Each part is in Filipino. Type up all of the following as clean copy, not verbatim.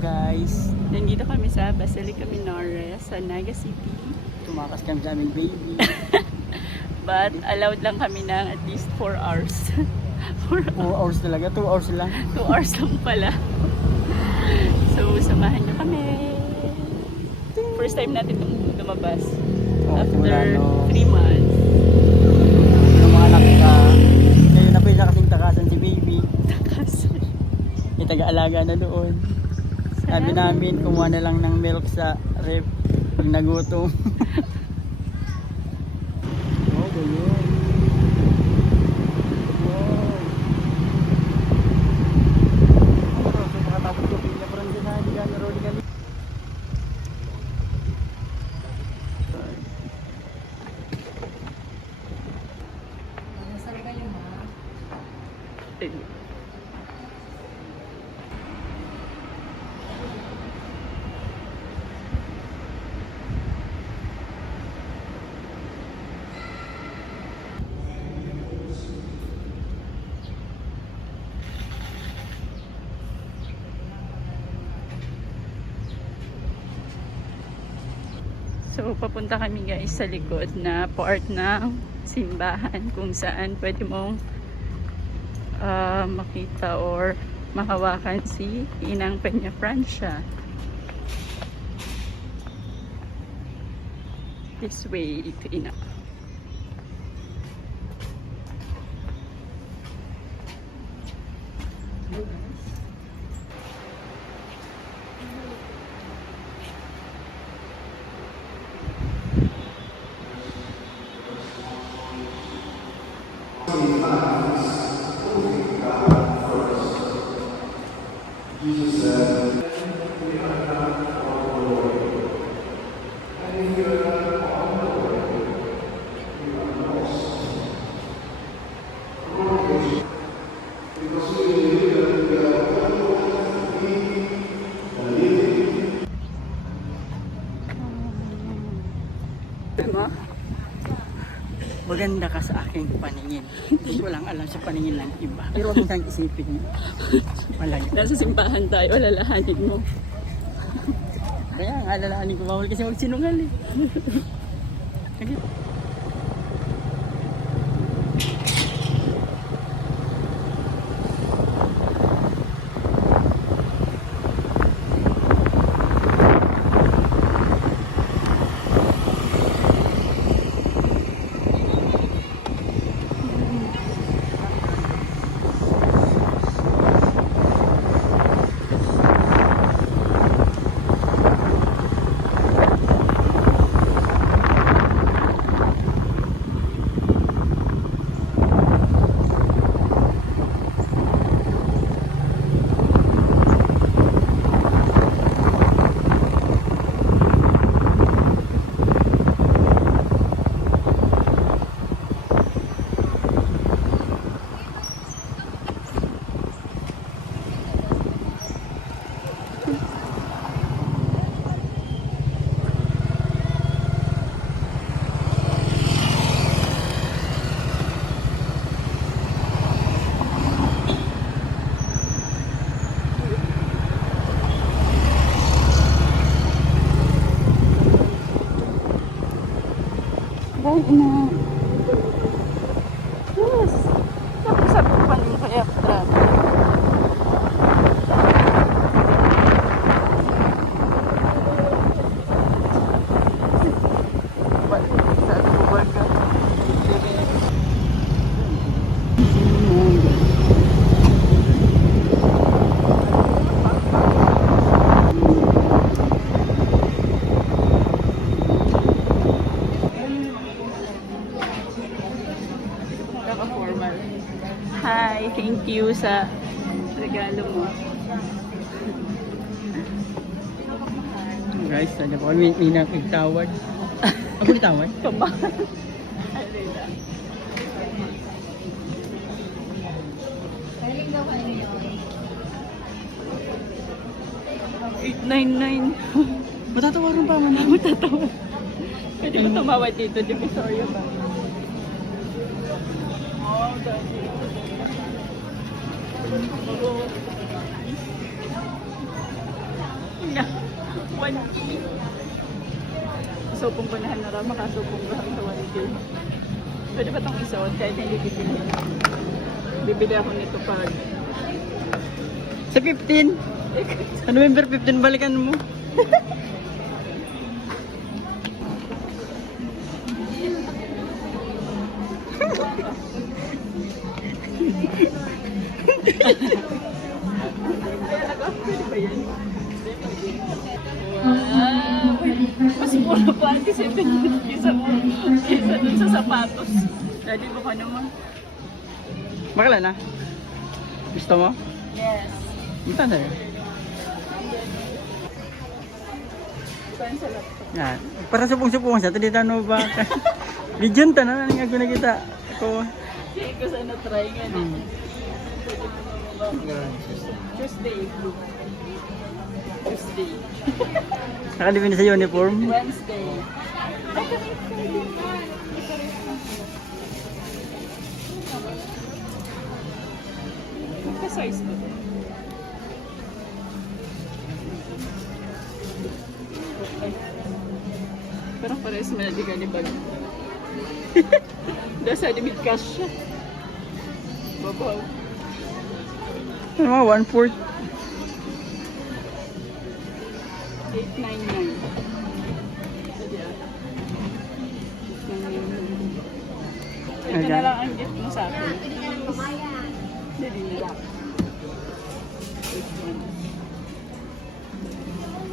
guys. Nandito kami sa Basilica Minores sa Naga City. Tumakas kami sa aming baby. But allowed lang kami ng at least 4 hours. 4 hours talaga, 2 hours lang. 2 hours lang pala. So, samahan nyo kami. First time natin lumabas. After 3 months. Yung mga nakita, ngayon na pwede na kasing takasan si baby. Takasan. May taga-alaga na doon. Sabi namin, kumuha na lang ng milk sa ref pag nagutom. Oh, ganyan. Wow. So, makatapos ko pinya parang dyan na, hindi ka na rolling gali. So, papunta kami guys sa likod na part ng simbahan kung saan pwede mong makita or mahawakan si Inang Peña Francia. This way to Inang. Jesus said, "We are not on the way, and if we are not on the way, we are lost." Because we believe that we are going to be the living. Diba? Maganda ka sa aking paningin. Hindi ko lang alam sa paningin ng iba. Pero huwag mo kang isipin niya. Malayo. Nasa simbahan tayo, alalahanin mo. Kaya ang alalahanin ko bawal kasi magsinungal eh. Kasi Ay, ina. Yes. Tapos sabi ko pa rin kaya traffic. Hi, thank you sa regalo mo. guys, sana po kami inakitawad. Ako nitawad? Kabahan. 899. Matatawaran pa man. Matatawa. Pwede mo tumawad dito, Divisoria ba? Oh, dati. 1K. Supong punahan na raw, makasupong lang sa 1K. Pwede ba itong isuot kahit hindi bibili? Bibili ako nito pag... Sa 15? Sa November 15, balikan mo. Pwede ba yan? Wow! Mas mura pa 7 kaysa dun sa sapatos. Daddy, baka naman. Bakala na? Gusto mo? Yes. Ito na rin. Saan sa laptop? Yan. Para supong-supong sa dito ano ba? Region ta na nga ko nakita. Ako. Hindi ko sana try nga din. Tuesday. Tuesday. Nakalipin na sa uniform. Wednesday. Magka-size ko. Ay. Parang parehas mo na di ka ni bag. Dasa di mid cash siya. Babaw. Ano mga 1/4? 899. Sige ah. 899. Ito na lang ang gift mo sa akin. Dali na lang.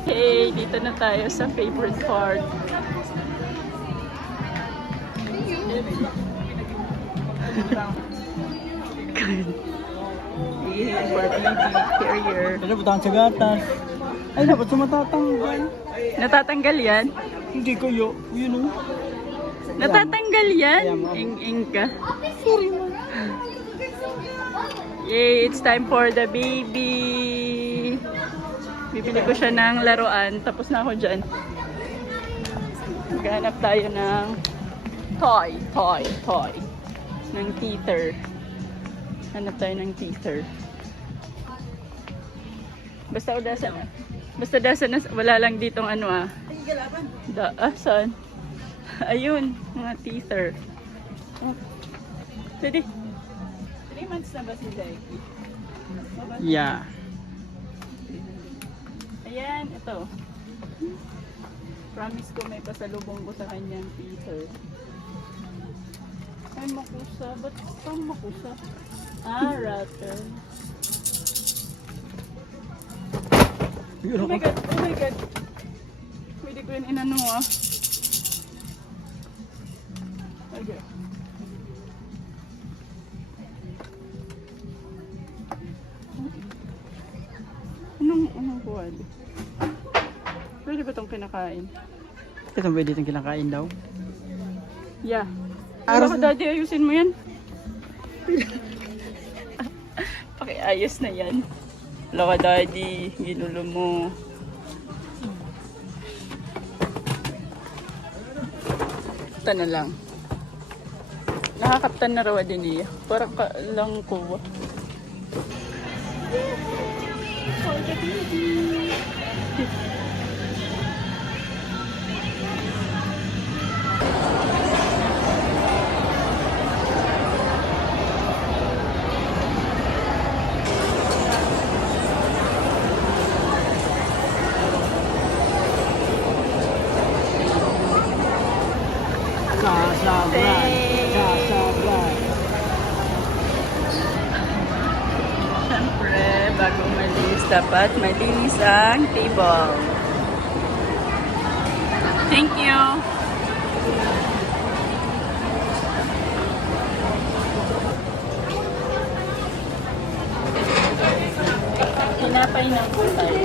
Hey, dito na tayo sa favorite part. Yeah, for baby carrier. Ano ba sa gatas? Ay, dapat sumatatanggal. Natatanggal yan? Hindi ko yun o. Natatanggal yan? Ing ka. Yay, it's time for the baby. Bibili ko siya ng laruan. Tapos na ako dyan. Maghanap tayo ng toy. Ng teether. Hanap tayo ng teether. Basta dasa na. Wala lang ditong ano ah. Saan? Ayun, mga teether. Oh. Pwede. 3 months na ba si Jackie? Yeah. Ayan, ito. Promise ko may pasalubong ko sa kanyang teether. Ay, makusa. Ba't pang makusa? Ah, rattle. Oh my God, oh my God. Pwede ko yun inano ah. Okay. Anong buwan? Pwede ba itong kinakain? Ito pwede itong kinakain daw. Yeah. Aras Ano daddy, ayusin mo yan. Pakiayos na yan. Wala ka daddy, ginulo mo. Ito na lang. Nakakaptan na raw din niya. Parang ka lang kuwa. For the baby. Siyempre, bago umalis, dapat malinis ang table. Thank you. Tinapay ng kulay.